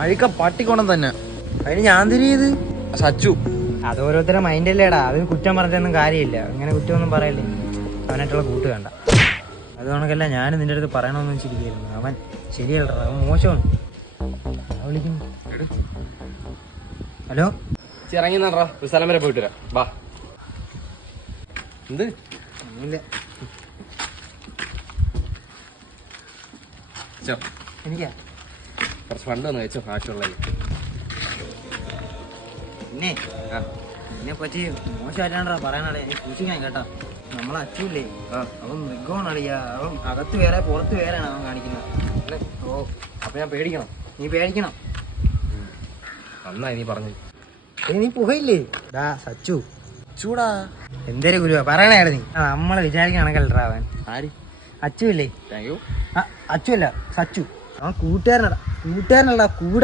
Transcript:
അഴിക്ക പട്ടിക്കോണം തന്നെ. അതിന് ഞാൻ തിരിയത് സച്ചു. അത് ഓരോരുത്തരുടെ മൈൻഡല്ലേടാ. അതിന് കുറ്റം പറഞ്ഞൊന്നും കാര്യമില്ല. അങ്ങനെ കുറ്റമൊന്നും പറയല്ലേ. അവനായിട്ടുള്ള കൂട്ട് വേണ്ട. അതുകൊണ്ടല്ല ഞാൻ നിന്റെ അടുത്ത് പറയണമെന്ന് വെച്ചിരിക്കുന്നു. അവൻ ശരിയല്ലടാ, അവൻ മോശമാണ്. വിളിക്കുന്നു. ഹലോ, ഇറങ്ങി നടാ, ഒരു സ്ഥലം വരെ പോയിട്ട് വരാം. വാ. എന്ത് ഒന്നുമില്ല. എനിക്കാ കുറച്ച് ഫണ്ട് വന്ന് വെച്ചോ ആവശ്യമുള്ള. പിന്നെ എന്നെ പറ്റി മോശമായിട്ടാണ്ടാ പറയാനാടേ. എനിക്ക് സൂക്ഷിക്കാൻ കേട്ടാ. നമ്മളെ അച്ഛല്ലേ, അവൻ മൃഗമാണടിയാ. അവൻ അകത്ത് വേറെ പുറത്ത് വേറെയാണ് അവൻ കാണിക്കുന്നത്. ഓ, അപ്പൊ ഞാൻ പേടിക്കണം? നീ പേടിക്കണം. നന്നായി നീ പറഞ്ഞു. നീ പുകയില്ലേ? ഡാ സച്ചു. ചൂടാ എന്തേലും ഗുരുവാ പറയണേടാ നീ. നമ്മളെ വിചാരിക്കണക്കല്ലടാ അവൻ. ആര്? അച്ചു ഇല്ലേ? Thank you. അച്ചു അല്ല, സച്ചു. അവൻ കൂട്ടുകാരനടാ. കൂട്ടുകാരനല്ല, കൂടെ